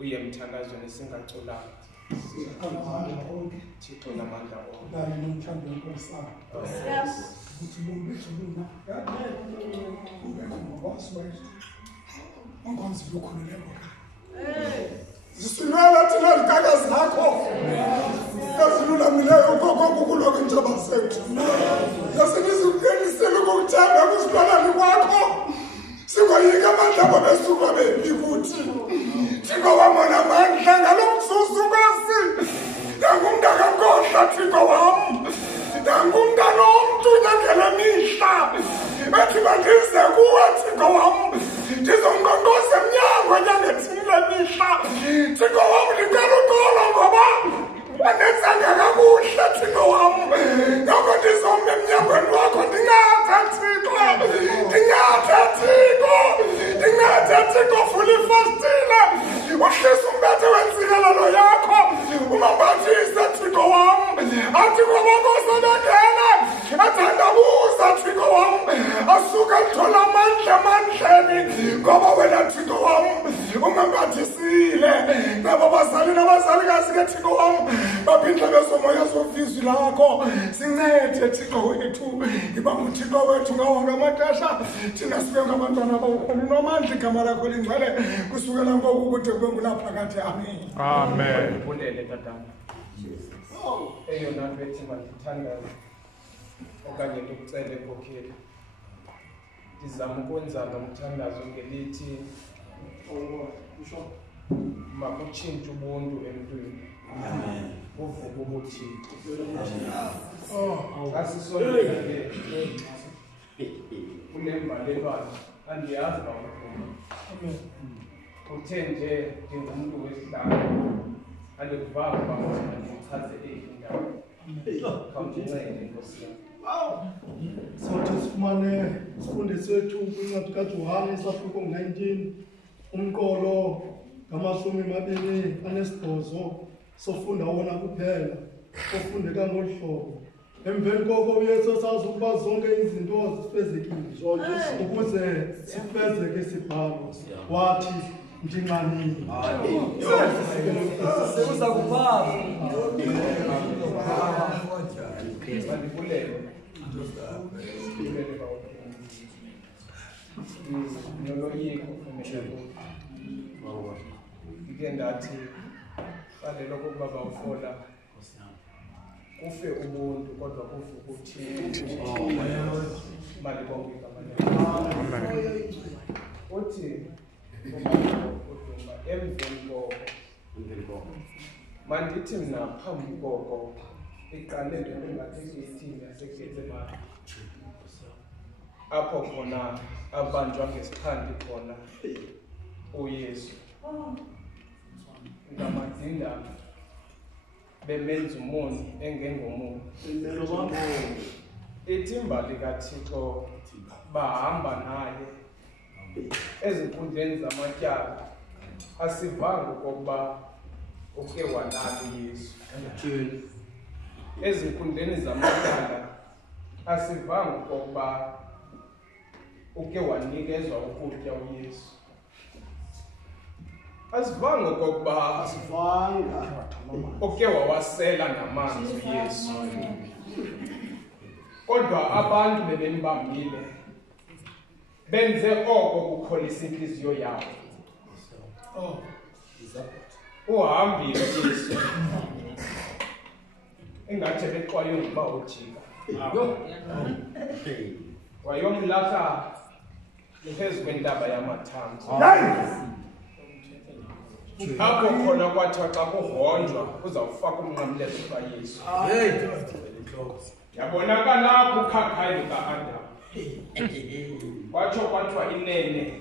uyemthandazweni singaculanga Thixo namandla kanye nomthando wenkosi ukuthi lo mthuluna ungomzi lokhululeko zisinwela thina likaka zakho ezilulamileyo konke kuloko injoba zethu yasinizungenisele ngokuthanda kusibalani kwakho singoyika amandla abo besuka bembi kuthi Thixo wamona amandla ngalo mzuzu kwasi nangumntaka Nkohla Thixo wam nangumntana womntu nyangela mihla ethi bandize kuwe Thixo wam ndizomnqonqoza emnyango nyangethile mihla Thixo wam ndicela uxolo ngoba andenzanga kakuhle Thixo wam ngoko ndizome emnyangweni wakho ndingathe Thixo Thixo vula ifastile uhlisa umbethe wentsikelelo yakho umambathise Thixo wam athi ngoba kosanakena athandabuza Thixo wam asuka thola amandla emandleni ngoba wena Thixo wam umambathisile ngabo bazali nabazalikazi ke Thixo wam baphindle besomoya sovizwi lakho sincede Thixo wethu ngiba nguThixo wethu ngawonke amaxesha thina sibe ngabantwana bakho nomandla igama lakho lingcwele kusukela ngoku kude kube ngunaphakade amen amen ubulele tatana eyona nto ethi mandithandaze okanye ndikucele kokheli ndizama ukwenza nomthandazo ngelithi makutshintshe ubuntu emntwini uvuke ubuthixo asisonke kunembalelwane andiyazi bawuphuma uthe nje ndingumntu wesihlanu andikuvanga uba ndichaze indawo khawundincede Nkosi yam sothi sifumane sifunde sethu kwincwadi kaJohane isahluko 19 umqolo ngama-28 sofunda wona kuphela ofundeka ngolu hlobo emveni koko uYesu sazi ukuba zonke izinto zifezekile ukuze sifezeke isibhalo wathi ndinxanile sekuza kuphatha Ike ndathi balelo kokuba bawufola kufe ubuntu kodwa kufe ubuthixo mali bonke kamanye uthi udumba emveni koko mandithi mna phambi koko iqale into engathi 18 yaseGetsemane apho khona abanjwa ngesikhandi khona uYesu ngamadinda bemenza umoni engengomuntu ithimba likaThixo bahamba naye ezinkundleni zamatyala asivanga okokuba uke walala uYesu ezinkundleni zamatyala asivanga okokuba uke wanikezwa ukutya uYesu asivanga okokuba uke wawasela namanzi uYesu kodwa abantu bebembambile benze oko kukholisa inhliziyo yabo uhambile uYesu engathi bexwayo ngoba ujika wayomlahla phezu kwentaba yamathambo apho khona kwathiwa xa kuhonjwa uzawufaka umnqamlezo kaYesu yabonakala lapho ukhakhayi luka-Adamu kwatsho kwathiwa inene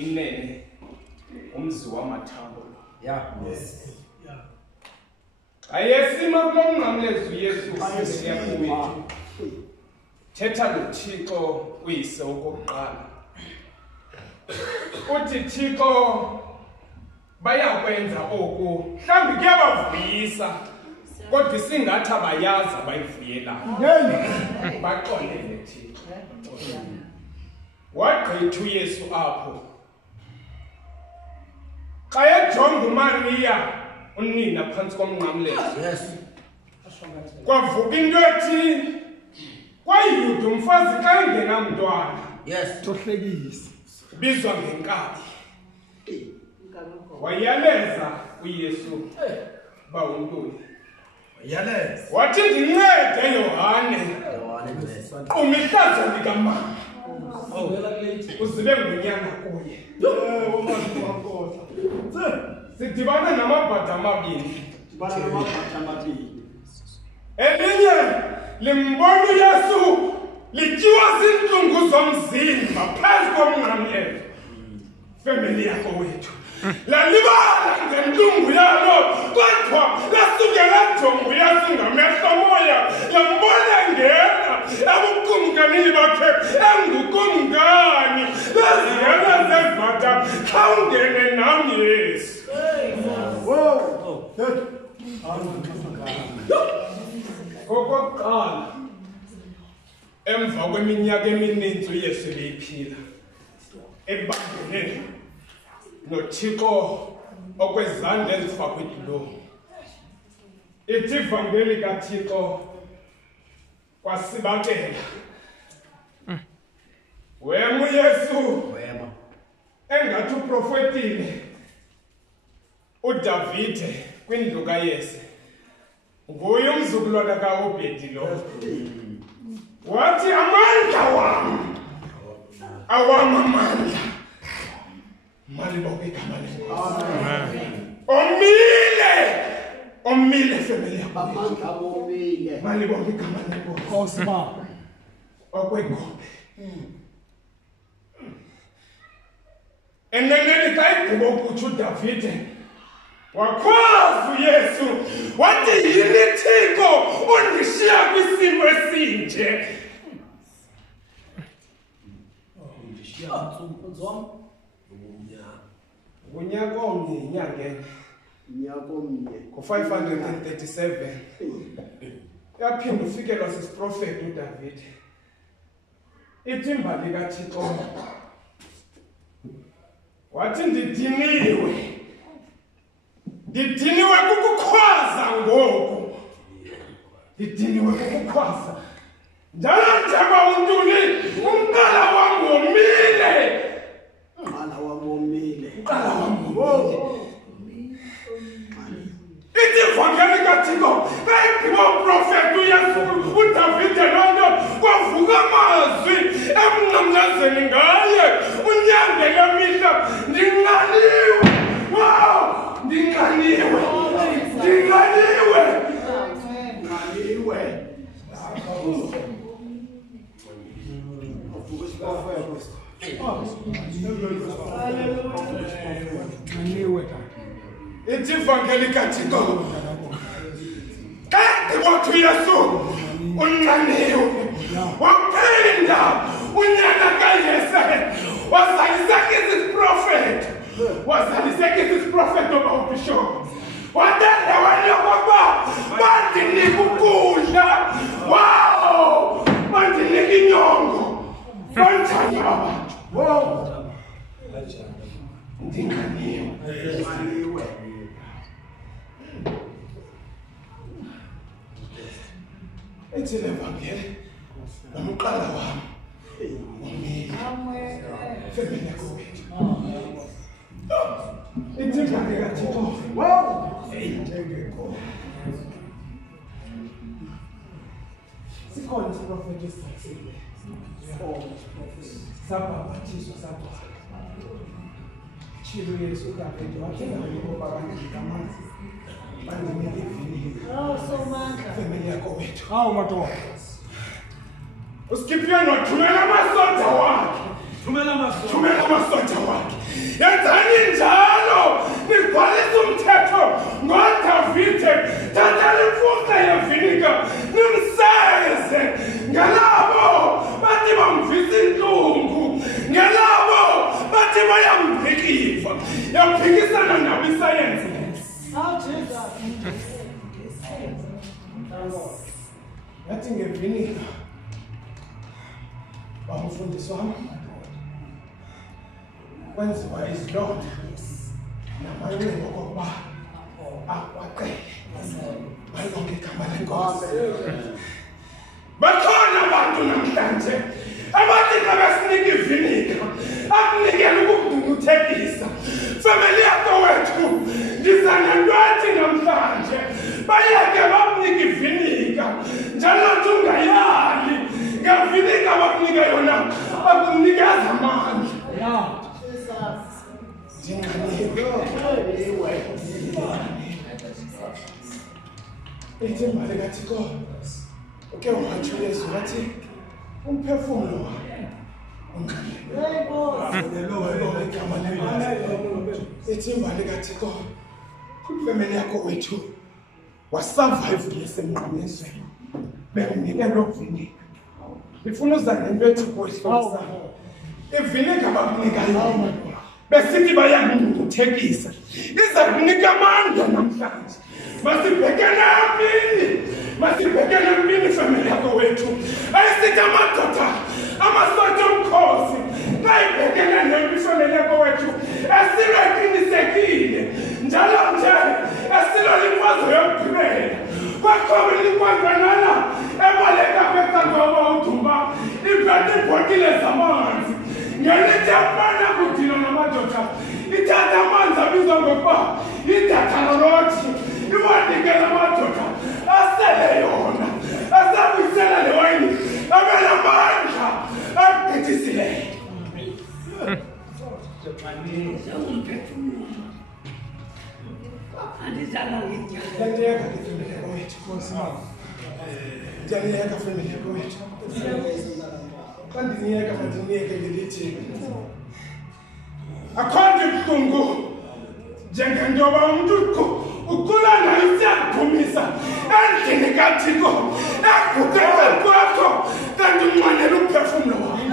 inene umzi wamathambo. Yeah. Yes. Yeah. Ayesima kulo mnqamlezo Yesu siyakuyithu. Thetha noThixo uyise okokuqala. Uthi Thixo bayakwenza oku mhlawumbi kuyabavuyisa kodwa singathi abayazi abayivuyelayo. Baxolele Thixo. Wagqitha uYesu apho. Xa ejonga uMaria unina phansi komnqamlezo. Yes. Kwavuka into ethi kwaYuda umfazi xa engenamntwana. Yes. Tohlekisa. Bizwa ngenkabi. Wayaleza uYesu ba uNtuli. Yes. Wathi ndincede Yohane. Umihlazo likamama. Uzibe ngunyanga kuye. Sidibana namabhada amabini. Elinye limbona uYesu lityiwa ziintlungu zomzimba phezu komnqamlezo. Family yakho wethu. Lalibala ngentlungu yalo kodwa lasuke lajonga uYesu ngamehlo moya lambona ngena ebukumkanini bakhe engukumkani laziyana zevata khawungene nam Yesu. Wow. Okokuqala emva kweminyaka emininzi uYesu beyiphila ebambene noThixo okwezandla ezifakwe idolongo. Ithi ivangeli kaThixo kwasibakela. Wema uYesu engathi uprofetile uDavide kwindlu kaYese. Nguye umzukulwana kaObhedi lo. Wathi amandla wam awamamandla. Malibonke igama lenkosi. Omile family yakho. Malibonke igama lenkosi. Okwenkobe. Eneneni xa igqiba ukuthi uDavide wakhwaza uYesu wathi yini Thixo undishiya kwisimo esinje. Unyaka omnye inyanga ngo-537 yaphinda ufikelwa sisiprofeti uDavide. Ithi imbali kaThixo wathi ndidiniwe kukukhwaza ngoku. Ndidiniwe kukukhwaza njalo njengoba uNtuli umqala wam womile. Ithi ivangeli kaThixo bayigqiba uprofeti uYesu uDavide loo nto kwavuka amazwi emnqamlezeni ngaye unyange lemihla. Ndinqaniwe. Wow! Ndinqaniwe. Ithi ivangeli kaThixo kanti wathi uYesu unqaniwe. Waphinda unyana kaYese wazalisekisa isiprofeti oba ubishophu. Watenda wena okokuba bandinika ukudla. Wow! Bandinika inyongo. Banjani abantu? Wow! Ndinqaniwe. Ithi le vangeli nomqala wami umile. Family yakho wethu. Ithi ivangeli kaThixo. Wow! Sikhona isiprofeti esithile. Sabhabhathiswa sabhala. Chilo Yesu uDavide wathi ngoba bandinika amanzi. Bandinika ivini. Family yakho wethu. Madoda. Uskiphiwe nothumela amasoja wakhe. Thumela amasoja. Thumela amasoja wakhe. Yenzani njalo nigcwalise umthetho ngoDavide. Thathani imfuqa yevinika nimseze ngelabo bathi bamvisa inhlungu, ngelabo bathi bayamphikisa, yaphikisana nabo isayensi. Yathi ngevinika bamfundiswa kwenziwa izilonda namanxeba okokuba akwaqele balonke igama lenkosi. Bakhona abantu namhlanje abathi xa besinika ivinika akunikele ukukungcuthekisa. Family yakho wethu ndiza nento ethi namhlanje bayeke bakunike ivinika njalo nje ungayali ngevinika bakunika yona bakunikeza amandla. Ithi imali kaThixo uke watsho Yesu wathi umphefumulo wami ithi imali kaThixo kwifamily yakho wethu wasurvive lesemnqamezweni bekunike lo vinika. Ngifuna uza nento ethi kuhlisa ivinika bakunika yona besithi bayangungcuthekisa iza kunika amandla namhlanje. Masibhekene empini family yakho wethu ayisithi amadoda amasotsha omkhosi nayibhekene nempi family yakho wethu esilo eqinisekile njalo nje esilo limfazo yokugqibela kwakhona linkwanganana ebaleka bekangoba udumba iphethe ibhotile zamanzi ngelithi afana kudina namadoda ithatha amanzi abizwa ngokuba idatharoti iwanikela amadoda asele yona asabuyisela le wayini abelamandla agqithisileyo. Ndiyayeka family yakho wethu Nkosi. Ndiyayeka family yakho wethu. Xa ndiniyeka mandiniyeke ngelithi akhonje ubuhlungu njengentoba umntu ukhula nayo siyakuphumisa endlini kaThixo ekugqibela kwakho kanti unqwenela umphefumulo wakho.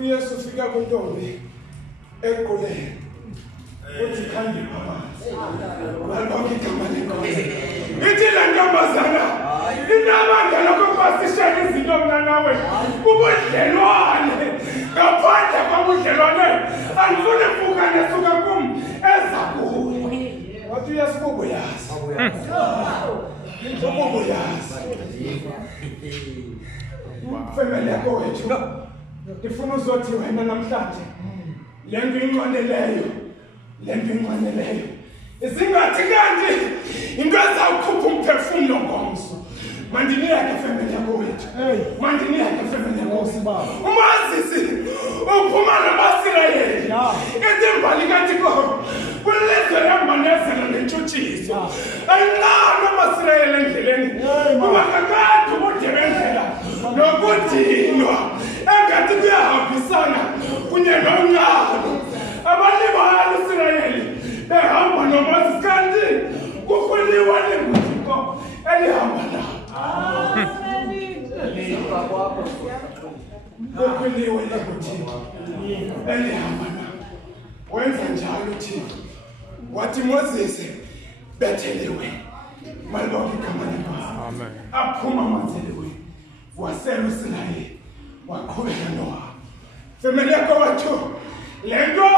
uYesu ufika kuntombi equleni uthi khandipha amanzi balonke igama lenkosi. Ithi le ntombazana inabangela kokuba sishele izinto mna nawe ubudlelwane ngaphandle kwabudlelwane andifuni mfukane suka kum eza kuwe. Wathi uYesu bubuyazi family yakho wethu ndifuna uzothi wena namhlanje le nto inqweneleyo isingathi kanti into ezawukhupha umphefumulo ngomso. Mandiniyeke family yakho wethu umazisi uphuma nabasirayeli ithi imbali kaThixo kwilizwe lembanezelo nentshutshiso ayinqaba amasirayeli endleleni kuba kakade ubude bendlela nokudinwa engathi kuyahambisana kunye nonqalo. Abalibali Isirayeli behamba nomazisi kanti kukholiwa lenguthixo elihamba nabo. Kukholiwe lenguthixo elihamba nabo. Wenza njalo Thixo wathi Moses bethelewe malonke igama lenkosi. Amen. Aphuma amanzelewe wasela uSirayeli waqhubeka nowa. Family yakho wethu lento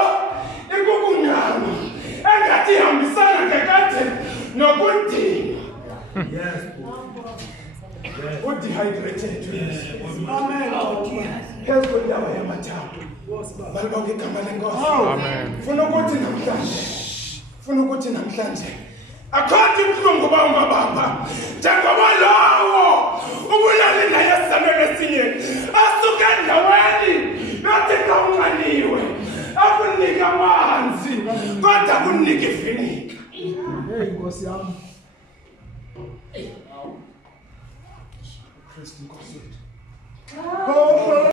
ikukunyama engathi ihambisana kakade nokudinwa. Yes. Udehydrated. Amen. Phezu kwendawo yamathambo balonke igama lenkosi. Amen. Funa ukuthi namhlanje akhothi ubuhlungu bawo ngababa njengoba lawo ubulali naye esamele esinye asuke endaweni yothi xa unxaniwe akunika amanzi kodwa akunika ivinika. Hey Nkosi yami Kristu Nkosi wethu.